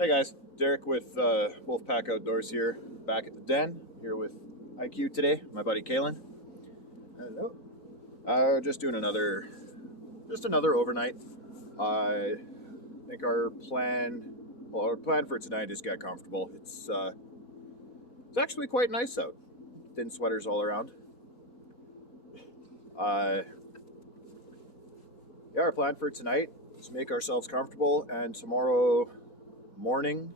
Hey guys, Derek with Wolfpack Outdoors here, back at the den, here with IQ today, my buddy Kalen. Hello. Just doing another overnight. I think our plan for tonight is get comfortable. It's actually quite nice out. Thin sweaters all around. Yeah, our plan for tonight is to make ourselves comfortable, and tomorrow morning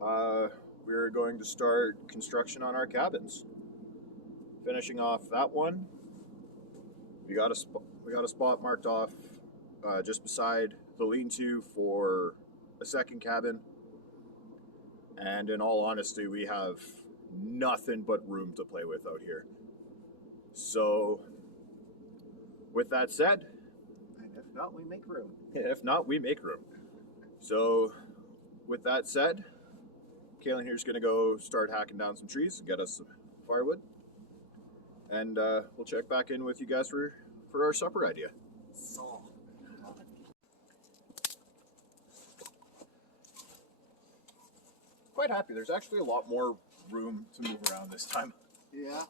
we're going to start construction on our cabins. Finishing off that one, we got a spot marked off just beside the lean-to for a second cabin, and in all honesty, we have nothing but room to play with out here. So with that said, And if not, we make room. if not, we make room. So with that said, Kalen here's going to go start hacking down some trees and get us some firewood. And we'll check back in with you guys for our supper idea. Saw. Quite happy. There's actually a lot more room to move around this time. Yeah.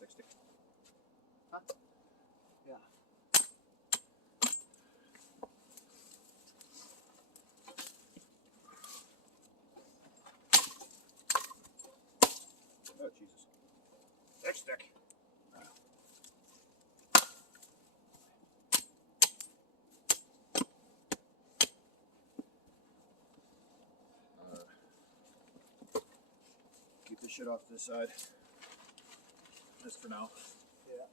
Thick stick. Huh? Yeah. Oh, Jesus. Thick stick. Keep this shit off this side. Just for now. Yeah.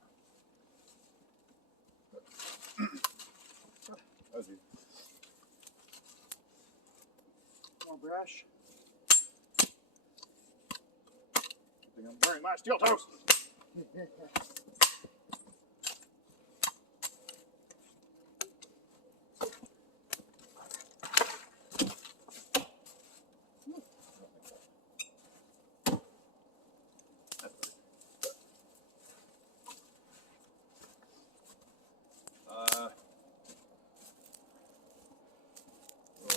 That was easy. More brush. I think I'm wearing my steel toes.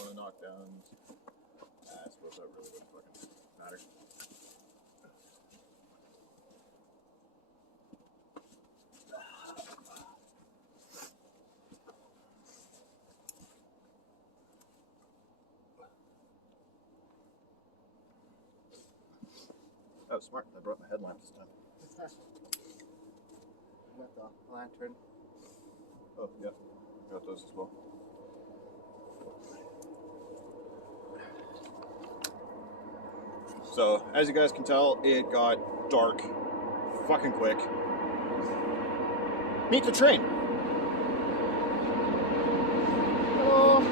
We'll knock down. I suppose that really wouldn't fucking matter. That was smart. I brought my headlamp this time. Got the lantern. Oh, yeah. Got those as well. So, as you guys can tell, it got dark fucking quick. Meet the train. Oh.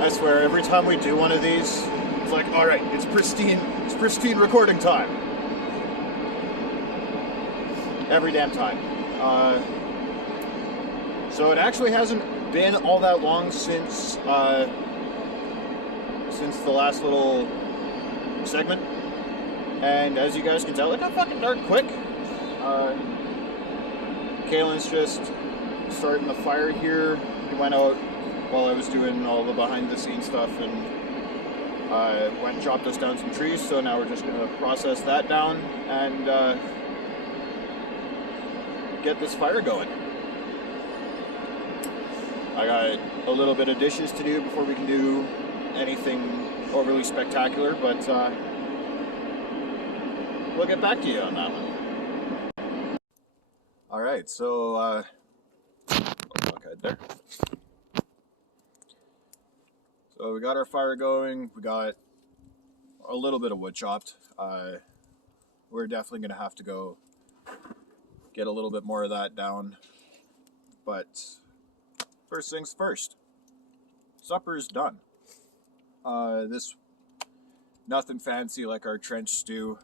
I swear, every time we do one of these, it's like, all right, it's pristine recording time. Every damn time. So it actually hasn't been all that long since the last little segment, and as you guys can tell, it got fucking dark quick. Kalen's just starting the fire here. He went out while I was doing all the behind the scenes stuff, and went and chopped us down some trees, so now we're just going to process that down and get this fire going. I got a little bit of dishes to do before we can do anything overly spectacular, but we'll get back to you on that one. Alright, so okay, there. So we got our fire going, we got a little bit of wood chopped. We're definitely going to have to go get a little bit more of that down, but first things first, supper's done. This, nothing fancy like our trench stew.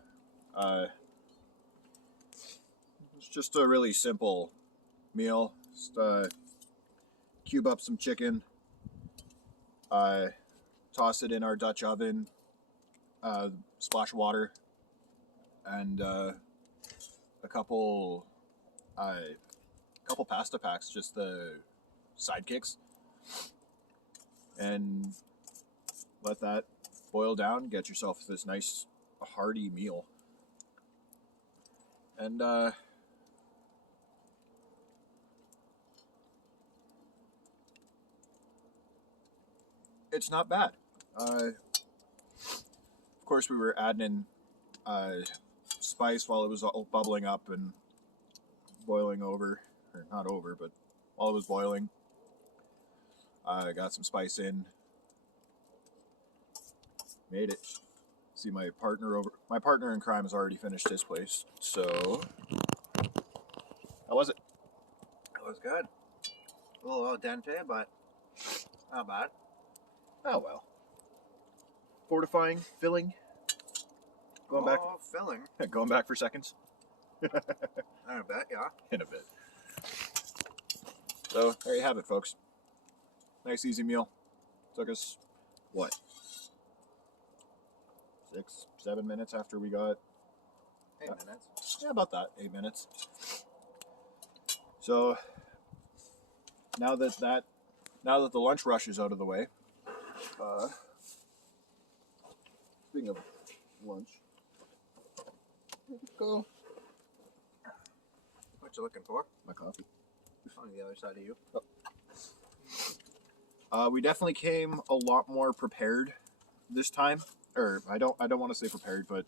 It's just a really simple meal. Just cube up some chicken, toss it in our Dutch oven, splash of water, and a couple pasta packs, just the sidekicks, and let that boil down. Get yourself this nice hearty meal, and it's not bad. Of course, we were adding in spice while it was all bubbling up and boiling over, or not over, but while it was boiling. I got some spice in, made it. See, my partner in crime has already finished his place. So, how was it? It was good. A little al dente, but not bad. Oh well. Fortifying, filling. Going back. Oh, filling. Going back for seconds. I bet, yeah. In a bit. So there you have it, folks. Nice easy meal. Took us what? 6-7 minutes after we got. 8 minutes. Yeah, about that. 8 minutes. So now that the lunch rush is out of the way, speaking of lunch, go. What you looking for? My coffee. On the other side of you. We definitely came a lot more prepared this time. Or I don't want to say prepared, but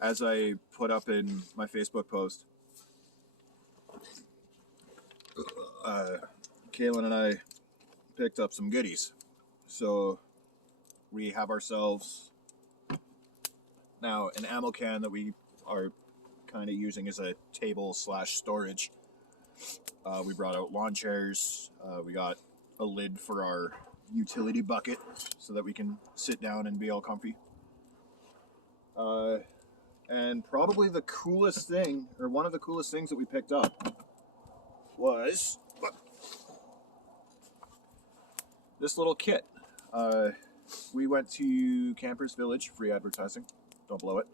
as I put up in my Facebook post, Kaylin and I picked up some goodies. So we have ourselves now an ammo can that we are kind of using as a table/storage. We brought out lawn chairs. We got a lid for our utility bucket so that we can sit down and be all comfy. And probably the coolest thing, or one of the coolest things that we picked up, was this little kit. We went to Campers Village, free advertising, don't blow it,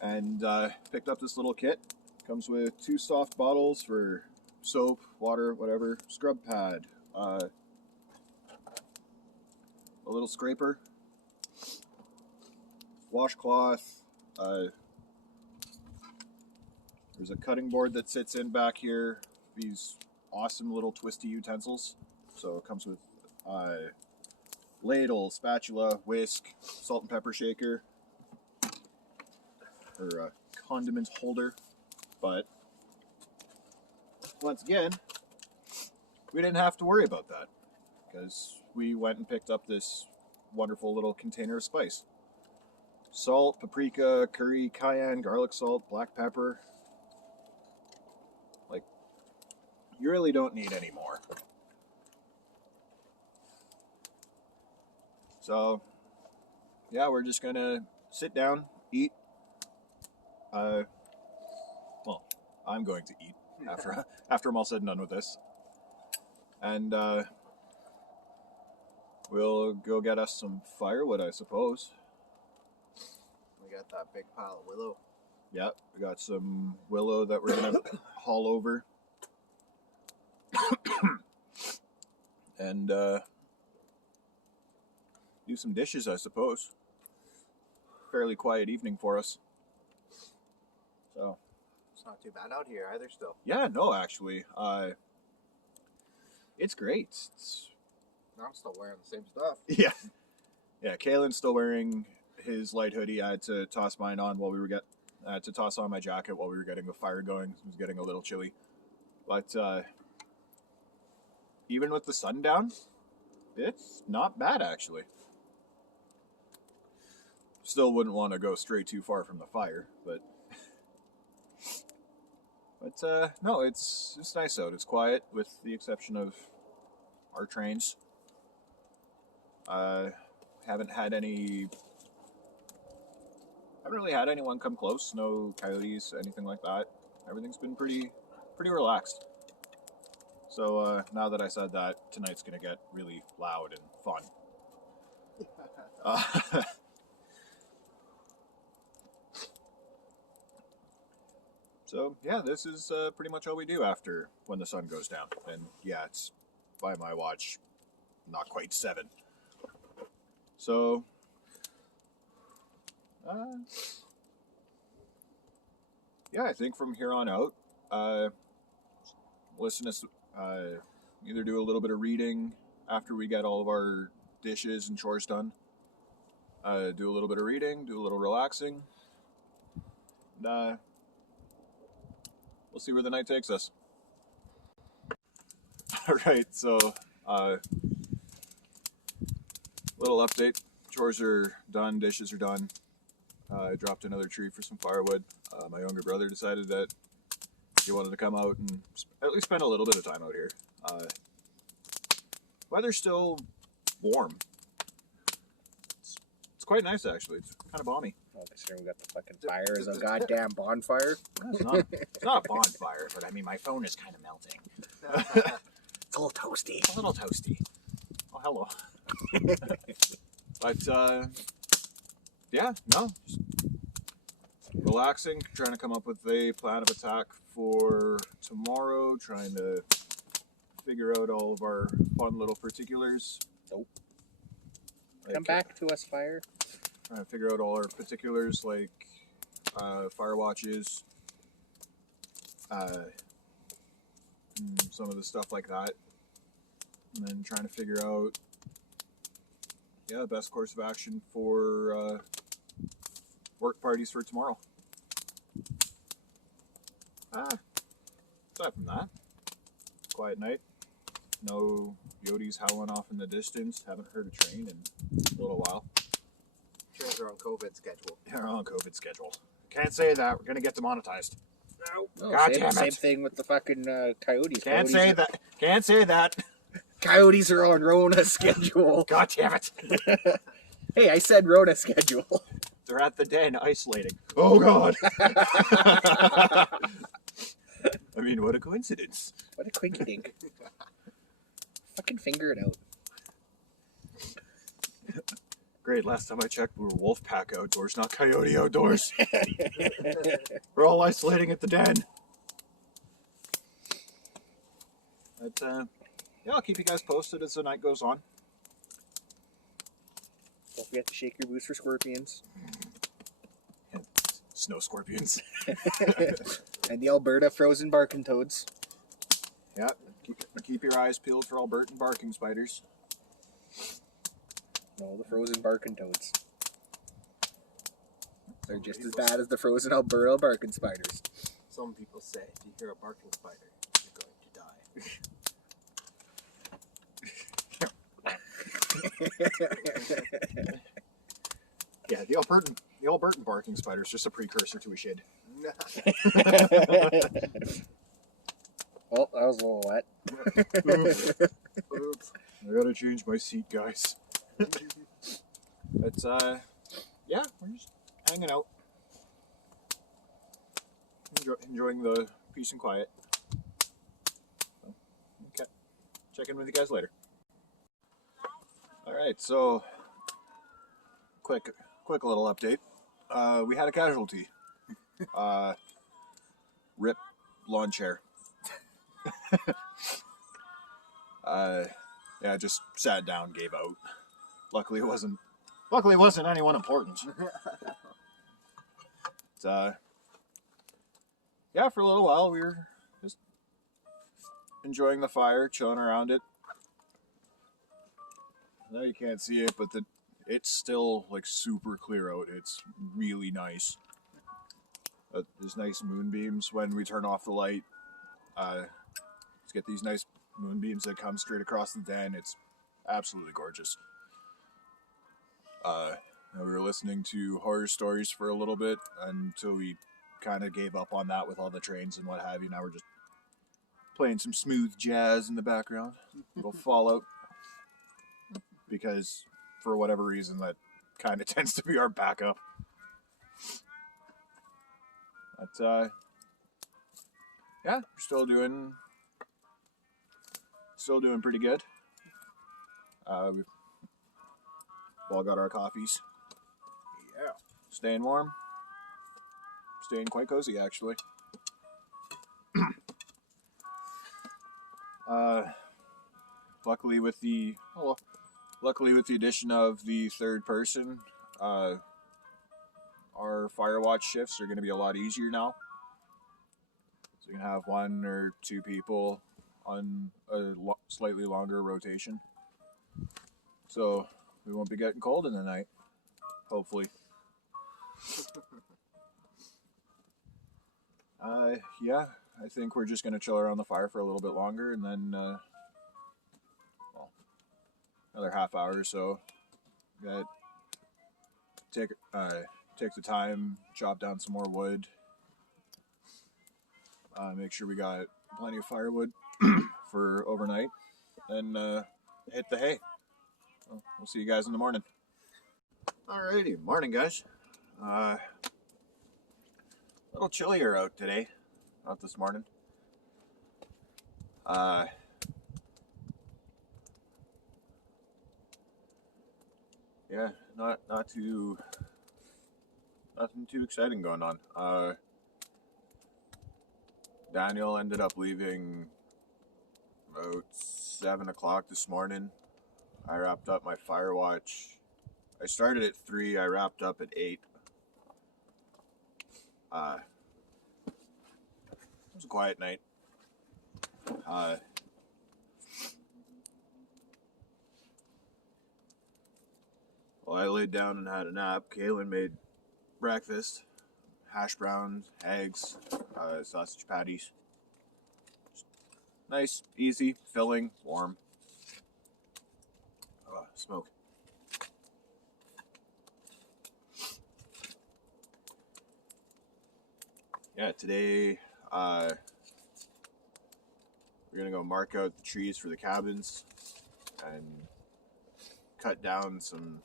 and picked up this little kit. Comes with 2 soft bottles for soap, water, whatever, scrub pad, a little scraper, washcloth, there's a cutting board that sits in back here, these awesome little twisty utensils. So it comes with ladle, spatula, whisk, salt and pepper shaker, or a condiments holder. But once again, we didn't have to worry about that because we went and picked up this wonderful little container of spice. Salt, paprika, curry, cayenne, garlic salt, black pepper. Like, you really don't need any more. So, yeah, we're just gonna sit down, eat. Well, I'm going to eat after I'm all said and done with this. And we'll go get us some firewood, I suppose. We got that big pile of willow. Yeah, we got some willow that we're gonna haul over. And do some dishes, I suppose. Fairly quiet evening for us. So It's not too bad out here either still. yeah, no, actually, it's great. I'm still wearing the same stuff. Yeah. Kaylin's still wearing his light hoodie. I had to toss mine on while we were toss on my jacket while we were getting the fire going. It was getting a little chilly, but even with the sun down, it's not bad actually. Still wouldn't want to go stray too far from the fire, but no, it's nice out. It's quiet with the exception of our trains. Haven't really had anyone come close. No coyotes, anything like that. Everything's been pretty relaxed. So now that I said that, tonight's gonna get really loud and fun. So yeah, this is pretty much all we do after when the sun goes down. And yeah, it's by my watch, not quite 7. So yeah, I think from here on out, listen to either do a little bit of reading after we get all of our dishes and chores done. Do a little bit of reading, do a little relaxing. And, we'll see where the night takes us. All right, so little update. Chores are done, dishes are done. I dropped another tree for some firewood. My younger brother decided that he wanted to come out and at least spend a little bit of time out here. Weather's still warm. It's quite nice, actually. It's kind of balmy. Well, considering we got the fucking fire as a goddamn bonfire. It's not a bonfire, but I mean, my phone is kind of melting. It's a little toasty. A little toasty. Oh, hello. But, yeah, no. Just relaxing, trying to come up with a plan of attack for tomorrow, trying to figure out all of our fun little particulars. Nope. Like, Come back to us, fire. Trying to figure out all our particulars, like fire watches, some of the stuff like that. And then trying to figure out, the best course of action for work parties for tomorrow. Aside from that, quiet night. No Yodis howling off in the distance. Haven't heard a train in a little while. Trains are on COVID schedule. They're on COVID schedule. Can't say that. We're going to get demonetized. No. God damn it. Same thing with the fucking coyotes. Can't say that. Can't say that. Coyotes are on Rona schedule. God damn it. Hey, I said Rona schedule. They're at the den isolating. Oh, God. I mean, what a coincidence. What a quinky dink. Fucking finger it out. Great, last time I checked, we were wolf pack outdoors, not coyote outdoors. We're all isolating at the den. But, yeah, I'll keep you guys posted as the night goes on. Don't forget to shake your boots for scorpions. And snow scorpions. And the Alberta frozen barking toads. Yeah, keep your eyes peeled for Albertan barking spiders. No, the frozen barking toads. They're just as bad as the frozen Alberta barking spiders. Some people say if you hear a barking spider, you're going to die. Yeah, the Albertan barking spider is just a precursor to a shid. Oh, that was a little wet. Oops. I gotta change my seat, guys. But, yeah, we're just hanging out. Enjoying the peace and quiet. So, okay. Check in with you guys later. Alright, so, quick little update. We had a casualty. Rip lawn chair. Yeah, just sat down, gave out. Luckily it wasn't anyone important. But, yeah, for a little while we were just enjoying the fire, chilling around it. I know you can't see it, but it's still like super clear out. It's really nice. There's nice moonbeams when we turn off the light. Let's get these nice moonbeams that come straight across the den. It's absolutely gorgeous. We were listening to horror stories for a little bit until we kind of gave up on that with all the trains and what have you. Now we're just playing some smooth jazz in the background. A little Fallout. Because for whatever reason that kind of tends to be our backup. But yeah, we're still doing pretty good. We've all got our coffees. Yeah. Staying warm. Staying quite cozy, actually. Luckily with the addition of the third person, our Firewatch shifts are going to be a lot easier now. So you can have one or two people on a slightly longer rotation. So we won't be getting cold in the night, hopefully. Yeah, I think we're just going to chill around the fire for a little bit longer, and then, another half hour or so. Take the time, chop down some more wood. Make sure we got plenty of firewood for overnight, and hit the hay. We'll see you guys in the morning. Alrighty, morning guys. A little chillier out today, not this morning. Yeah, nothing too exciting going on. Daniel ended up leaving about 7 o'clock this morning. I wrapped up my Firewatch. I started at 3, I wrapped up at 8. It was a quiet night. Well, I laid down and had a nap. Kaylin made breakfast, hash browns, eggs, sausage patties. Nice, easy, filling, warm. Smoke. Yeah, today we're gonna go mark out the trees for the cabins and cut down some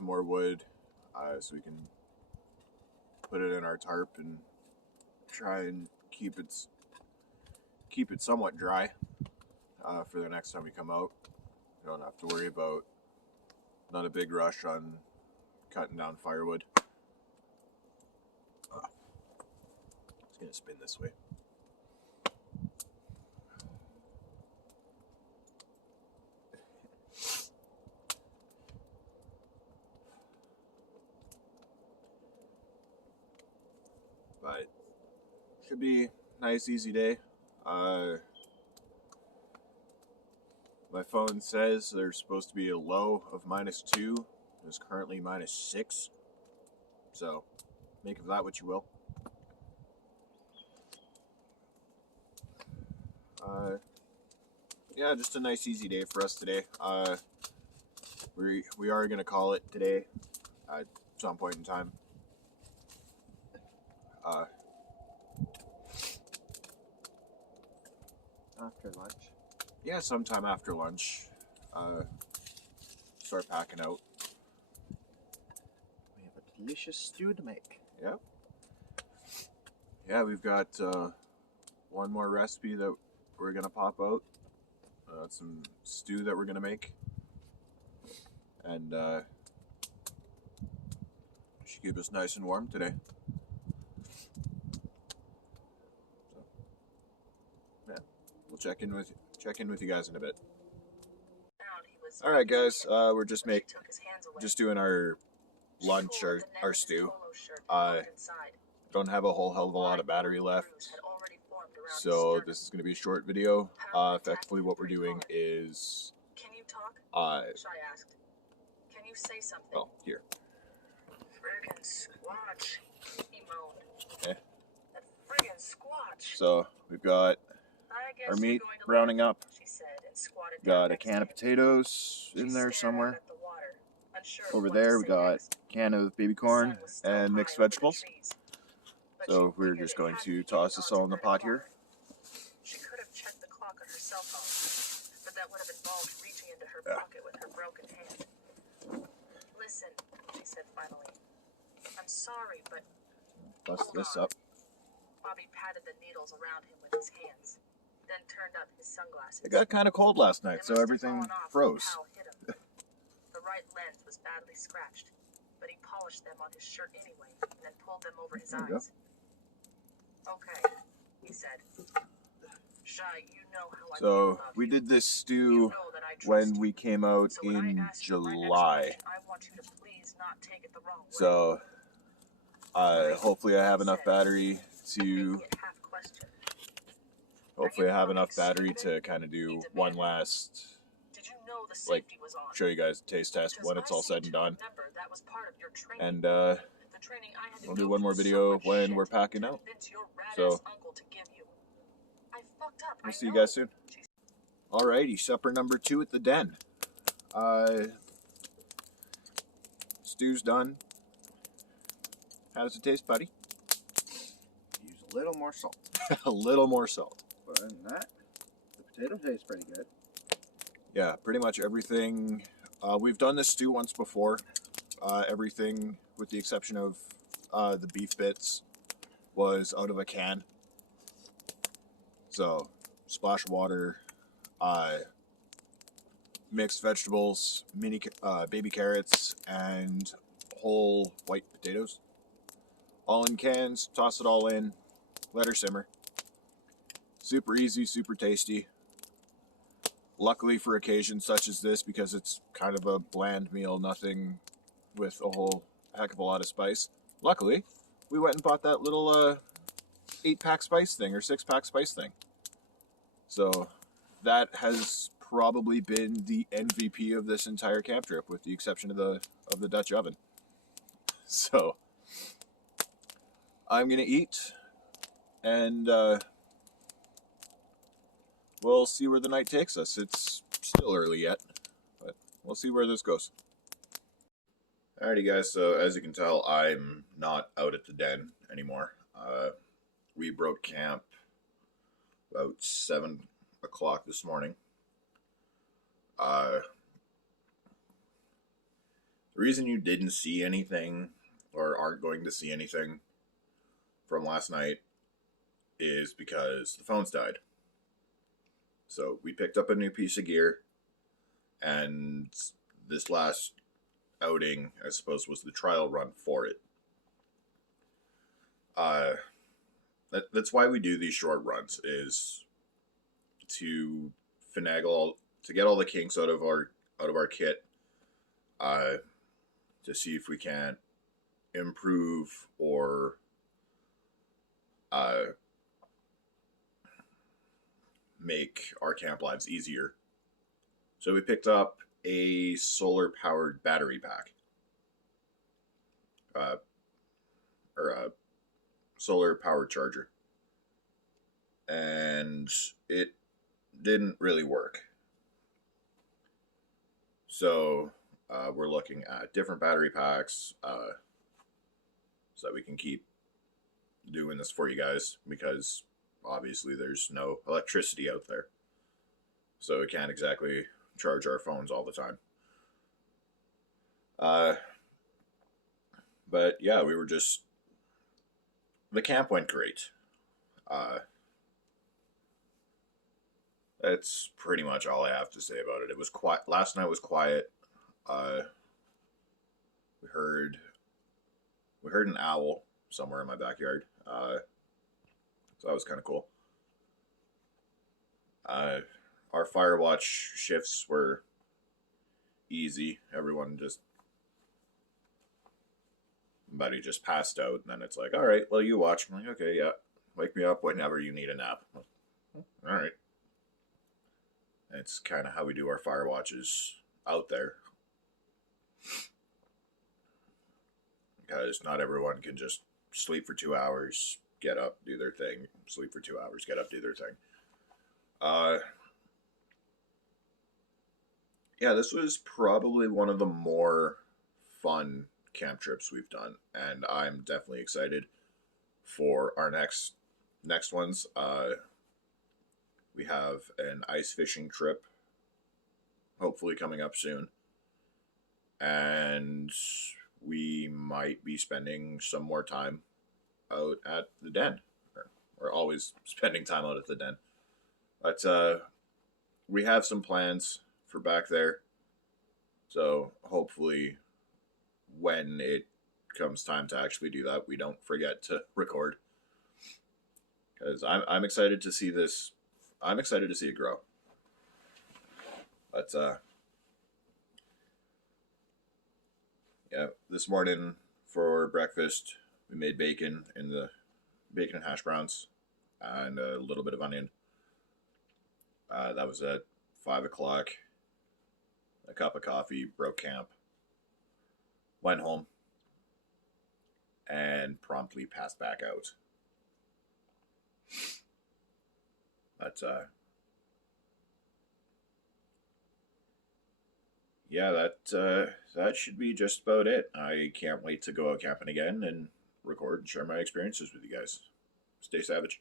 more wood, so we can put it in our tarp and try and keep it somewhat dry for the next time we come out. We don't have to worry about not a big rush on cutting down firewood. It's gonna spin this way. But should be a nice, easy day. My phone says there's supposed to be a low of -2. There's currently -6. So make of that what you will. Yeah, just a nice, easy day for us today. We are gonna call it today at some point in time. After lunch. Yeah, sometime after lunch. Start packing out. We have a delicious stew to make. Yep. Yeah, we've got one more recipe that we're gonna pop out. Some stew that we're gonna make, and should keep us nice and warm today. So, yeah, we'll check in with you guys in a bit. All right, guys, we're just doing our lunch, our stew. Don't have a whole hell of a lot of battery left, so this is going to be a short video. Effectively, what we're doing is, Can you talk? Shy asked. Can you say something? Well, here. Friggin' squatch, he moaned. Okay. That friggin' squatch. So we've got I guess our you're meat going to browning learn, up. she said, and squatted Got down a next can to of him. potatoes in She there stared somewhere. out at the water, unsure Over what to there, we say got next. a can of baby The corn sun was still and high mixed over the vegetables. trees, but So she we're figured just it going had to be toss getting this on all in to the her pot tomorrow. here. She could have checked the clock on her cell phone, but that would have involved reaching into her pocket with her broken hand. Listen, she said finally. I'm sorry, but Bust this up. Bobby patted the needles around him with his hands. then turned up his sunglasses. It got kind of cold last They night, must so have everything fallen off when froze. Pal hit him. The right lens was badly scratched, but he polished them on his shirt anyway, and then pulled them over his There you go. eyes. Okay, he said. Shai, you know how I feel So about we you. did this You stew know that I trust when you. we came out So when I in ask you my July. explanation, I want you to please not take it the wrong way. So hopefully I have enough battery to Making it half question. hopefully I have enough battery to kind of do one last, Did you know the like, safety was on? show you guys a taste test Because when it's I all seem said and to done. remember that was part of your training. And The training I had to we'll go do one more through so video much when shit we're packing to out. convince your rad-ass So uncle to give you. I fucked up. we'll I see you know. guys soon. Alrighty, supper number 2 at the den. Stew's done. How does it taste, buddy? Use a little more salt. A little more salt. But other than that, the potato tastes pretty good. Yeah, pretty much everything. We've done this stew once before. Everything, with the exception of the beef bits, was out of a can. So, splash of water, mixed vegetables, baby carrots, and whole white potatoes. All in cans, toss it all in, let her simmer. Super easy, super tasty. Luckily for occasions such as this, because it's kind of a bland meal, nothing with a whole heck of a lot of spice. Luckily, we went and bought that little 8-pack spice thing, or 6-pack spice thing. So that has probably been the MVP of this entire camp trip, with the exception of the Dutch oven. So I'm gonna eat, and we'll see where the night takes us. It's still early yet, but we'll see where this goes. Alrighty guys, so as you can tell, I'm not out at the den anymore. We broke camp about 7 o'clock this morning. The reason you didn't see anything, or aren't going to see anything from last night, is because the phones died. So we picked up a new piece of gear, and this last outing, I suppose, was the trial run for it. That's why we do these short runs, is to to get all the kinks out of our kit, to see if we can improve or make our camp lives easier. So we picked up a solar powered battery pack, or a solar powered charger, and it didn't really work. So we're looking at different battery packs, so that we can keep doing this for you guys, because obviously there's no electricity out there, so we can't exactly charge our phones all the time. But yeah, the camp went great. That's pretty much all I have to say about it. It was quiet. Last night was quiet. We heard an owl somewhere in my backyard. So that was kind of cool. Our fire watch shifts were easy. Buddy just passed out, and then it's like, all right, well, you watch. I'm like, okay, yeah, wake me up whenever you need a nap. All right. It's kind of how we do our fire watches out there, because not everyone can just sleep for 2 hours, get up, do their thing, sleep for 2 hours, get up, do their thing. Yeah, this was probably one of the more fun camp trips we've done, and I'm definitely excited for our next ones. We have an ice fishing trip hopefully coming up soon, and we might be spending some more time out at the den. We're always spending time out at the den. But we have some plans for back there. So hopefully when it comes time to actually do that, we don't forget to record. Because I'm excited to see this. I'm excited to see it grow. But yeah, this morning for breakfast we made bacon and hash browns and a little bit of onion. That was at 5 o'clock. A cup of coffee, broke camp, went home, and promptly passed back out. But yeah, that should be just about it. I can't wait to go out camping again and record and share my experiences with you guys. Stay savage.